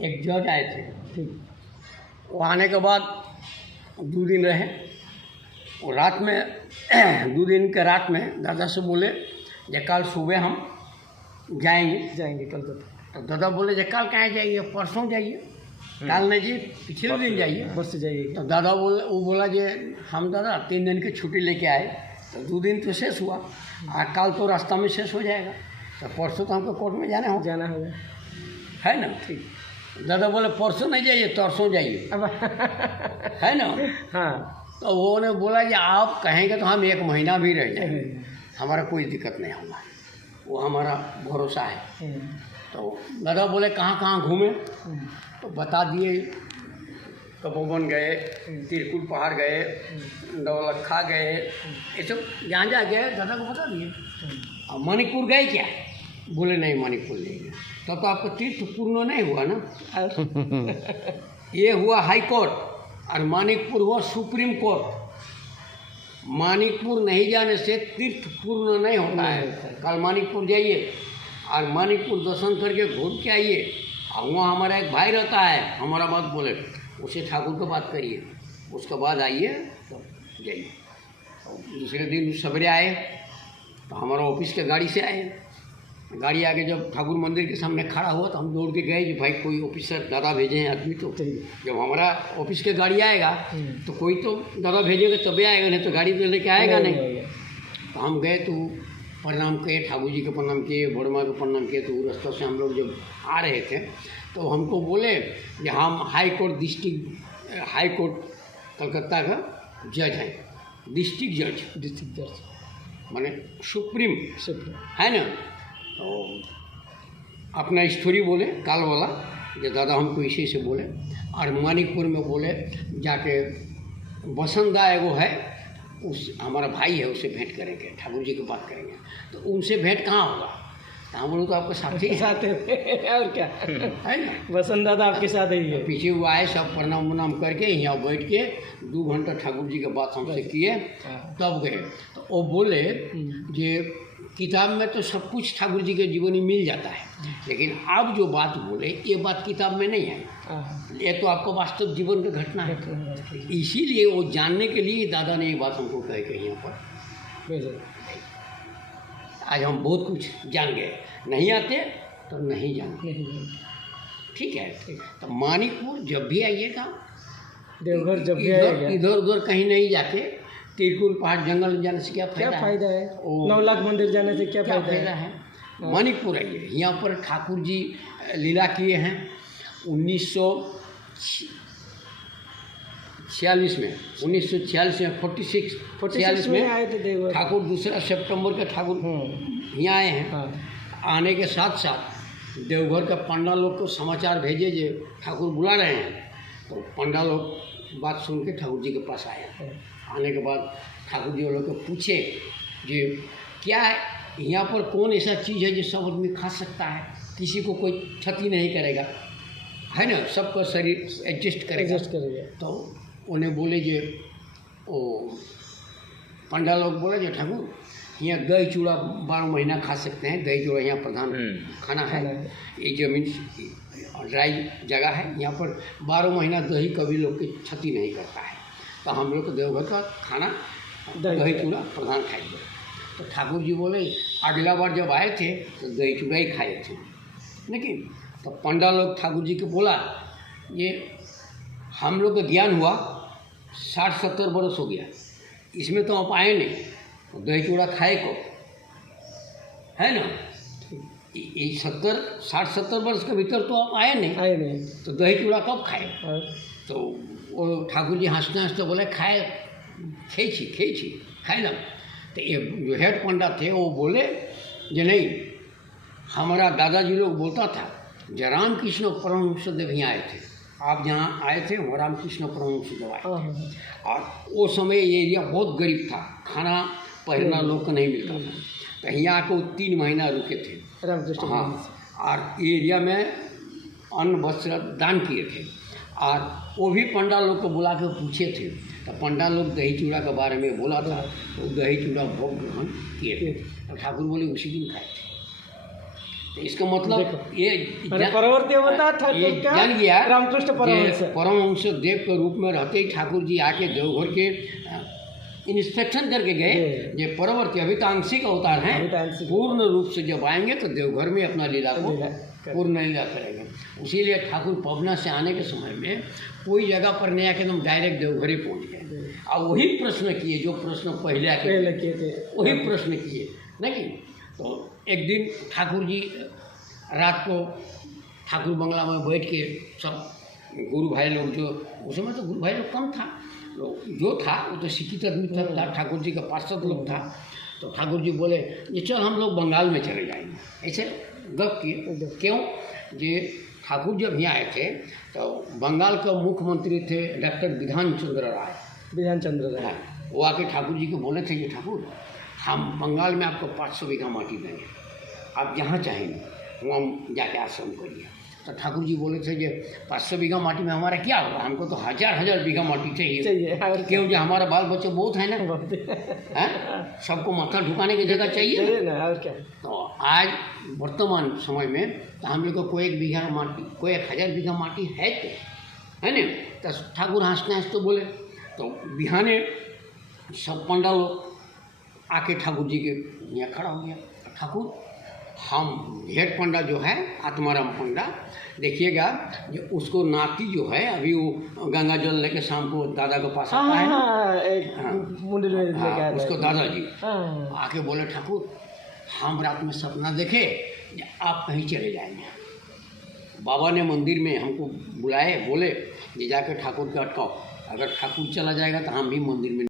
एक जज आए थे। ठीक। वो आने के बाद 2 दिन रहे। वो रात में 2 दिन के रात में दादा से बोले जे कल सुबह हम जाएंगे कलकत्ता। तो दादा बोले जे कल कहाँ जाइए, परसों जाइए। कल नहीं जी, पिछले दिन जाइए। बस से जाइए। तो दादा वो बोला जे हम दादा 3 दिन की छुट्टी लेके आए, तो 2 दिन तो शेष हुआ और कल तो रास्ता में शेष हो जाएगा, तो परसों तो हमको कोर्ट में जाना होगा है ना। ठीक। दादा बोले परसों नहीं जाइए, तरसों जाइए है ना। हाँ। तो वो ने बोला कि आप कहेंगे तो हम 1 महीना भी रह जाएंगे, हमारा कोई दिक्कत नहीं होगा, वो हमारा भरोसा है। तो दादा बोले कहाँ कहाँ घूमे, तो बता दिए। तपोवन गए, तिरकुट पहाड़ गए, नौलखा गए, ये सब जहाँ जहाँ गए दादा को बता दिए। और मणिपुर गए क्या, बोले नहीं मणिपुर नहीं गए। तो आपका तीर्थ पूर्ण नहीं हुआ ना। ये हुआ हाई कोर्ट और मणिपुर हुआ सुप्रीम कोर्ट। मणिपुर नहीं जाने से तीर्थ पूर्ण नहीं होता है। कल मणिपुर जाइए और मणिपुर दर्शन करके घूम के आइए। और वहाँ हमारा एक भाई रहता है, हमारा बात बोले, उससे ठाकुर को बात करिए, उसके बाद आइए तो जाइए। तो दूसरे दिन सवेरे आए तो हमारा ऑफिस के गाड़ी से आए। गाड़ी आके जब ठाकुर मंदिर के सामने खड़ा हुआ तो हम दौड़ के गए कि भाई कोई ऑफिसर दादा भेजे हैं आदमी। तो जब हमारा ऑफिस के गाड़ी आएगा तो कोई तो दादा भेजेगा तभी आएगा, नहीं तो गाड़ी तो लेके आएगा नहीं। तो हम गए तो प्रणाम किए, ठाकुर जी को प्रणाम किए, बड़े माँ को प्रणाम किए। तो रास्ते से हम लोग जब आ रहे थे तो हमको बोले कि हम हाई कोर्ट कलकत्ता का जज हैं, डिस्ट्रिक्ट जज माने सुप्रीम है ना। तो अपना स्टोरी बोले काल वाला, जो दादा हमको इसी से बोले। और मणिपुर में बोले जाके बसंदा एगो है, उस हमारा भाई है, उससे भेंट करेंगे, ठाकुर जी की बात करेंगे। तो उनसे भेंट कहाँ होगा, तो हम लोग तो आपके साथ ही साथ और क्या है ना। बसंत दादा आपके साथ ही है। पीछे वो आए, सब प्रणाम उनाम करके यहाँ बैठ के 2 घंटा ठाकुर जी की बात हमसे किए, तब गए। तो वो बोले जे किताब में तो सब कुछ ठाकुर जी के जीवनी मिल जाता है, लेकिन आप जो बात बोले ये बात किताब में नहीं है, ये तो आपको वास्तव जीवन की घटना है। इसीलिए वो जानने के लिए दादा ने ये बात हमको कहे कि यहाँ पर आज हम बहुत कुछ जान गए। नहीं आते तो नहीं जानते। ठीक है। तो मणिपुर जब भी आइएगा, देवघर जब भी आइएगा, इधर उधर कहीं नहीं जाके तिरकुट पहाड़ जंगल जाने से क्या फायदा है। 9 लाख मंदिर जाने से क्या फायदा है। मणिपुर आइए, यहाँ पर ठाकुर जी लीला किए हैं 1946 में 46 में आए थे देवघर। ठाकुर 2 सितंबर के ठाकुर यहाँ आए हैं। आने के साथ साथ देवघर के पंडा लोग को समाचार भेजे जे ठाकुर बुला रहे हैं। तो पंडा लोग बात सुन के ठाकुर जी के पास आए। आने के बाद ठाकुर जी लोग को पूछे कि क्या यहाँ पर कौन ऐसा चीज़ है जो सब आदमी खा सकता है, किसी को कोई क्षति नहीं करेगा, है ना, सबका शरीर एडजस्ट करेगा। तो उन्हें बोले जे ओ पंडा लोग बोले जे ठाकुर यहाँ दही चूड़ा 12 महीना खा सकते हैं। दही चूड़ा यहाँ प्रधान खाना है। ये जमीन ड्राई जगह है, यहाँ पर 12 महीना दही कभी लोग की क्षति नहीं करता है। तो हम लोग को देवघर का खाना दही चूड़ा प्रधान खाएंगे। तो ठाकुर जी बोले अगला बार जब आए थे तो दही चूड़ा ही खाए थे। लेकिन तो पंडा लोग ठाकुर जी को बोला ये हम लोग का ज्ञान हुआ 60-70 बरस हो गया, इसमें तो आप आए नहीं, तो दही चूड़ा खाए को है ना। ये 60-70 वर्ष के भीतर तो आप आए नहीं, तो दही चूड़ा कब खाए। तो वो ठाकुर जी हंसते हंसते बोले खेची खाए ना। तो ये जो हेड पंडा थे वो बोले जो नहीं, हमारा दादाजी लोग बोलता था जब रामकृष्ण परमहंस देव यहाँ आए थे, आप जहाँ आए थे वहाँ रामकृष्ण परमहंस देव आए थे। और वो समय ये एरिया बहुत गरीब था, खाना पहनना लोग को नहीं मिलता था। तो यहाँ को 3 महीना रुके थे रामकृष्ण। हाँ, और एरिया में अन्न वस्त्र दान किए थे। और वो भी पंडा लोग को बुला के पूछे थे, तो पंडा लोग दही चूड़ा के बारे में बोला था, तो दही चूड़ा भोग ग्रहण किए थे। तो ठाकुर बोले उसी दिन खाए थे। तो इसका मतलब ये अरे परवर्ती अवतार था ये क्या? जान गया रामकृष्ण परमहंस। परमहंस देव के रूप में रहते ही ठाकुर जी आके देवघर के इंस्पेक्शन करके गए। ये परवर्ती अभी तो आंशिक अवतार हैं, अभी तो आंशिक। पूर्ण रूप से जब आएंगे तो देवघर में अपना लीला को पूर्ण लीला करेंगे। इसीलिए ठाकुर पवना से आने के समय में कोई जगह पर नहीं आके एकदम डायरेक्ट देवघर ही पहुँच गए और वही प्रश्न किए जो प्रश्न पहले किए थे, वही प्रश्न किए नहीं। तो एक दिन ठाकुर जी रात को ठाकुर बंगला में बैठ के सब गुरु भाई लोग, जो उस समय तो गुरु भाई लोग कम था, जो था वो तो शिक्षित आदमी था, ठाकुर जी का पार्षद लोग था। तो ठाकुर जी बोले ये चल हम लोग बंगाल में चले जाएंगे। ऐसे गप किए। क्यों? ये ठाकुर जब यहाँ आए थे तो बंगाल का मुख्यमंत्री थे डॉक्टर विधान चंद्र राय। विधान चंद्र राय, वो आके ठाकुर जी को बोले थे कि ठाकुर हम बंगाल में आपको 500 बीघा माटी देंगे, आप जहाँ चाहेंगे वहाँ जाके आश्रम करिए। तो ठाकुर जी बोले थे कि 500 बीघा माटी में हमारा क्या होगा, हमको तो हजार बीघा माटी चाहिए। क्यों? जो हमारा बाल बच्चे बहुत है ना, हैं, सबको माथा झुकाने की जगह चाहिए ना, और क्या। तो आज वर्तमान समय में तो हम लोग को कोई 1 बीघा माटी, कोई 1000 बीघा माटी है तो है ना। तो ठाकुर हंसते हंसते बोले। तो बिहाने सब पंडा लोग आके ठाकुर जी के यहाँ खड़ा हो गया। ठाकुर हम हेड पंडा जो है आत्माराम पंडा, देखिएगा जो उसको नाती जो है अभी वो गंगा जल लेके शाम को दादा के पास आता है, मुंडल में लेके आता है उसको दादाजी हाँ। आके बोले ठाकुर हम रात में सपना देखे कि आप कहीं चले जाएंगे। बाबा ने मंदिर में हमको बुलाए, बोले ये जाकर ठाकुर के अटकाओ, अगर ठाकुर चला जाएगा तो हम भी मंदिर में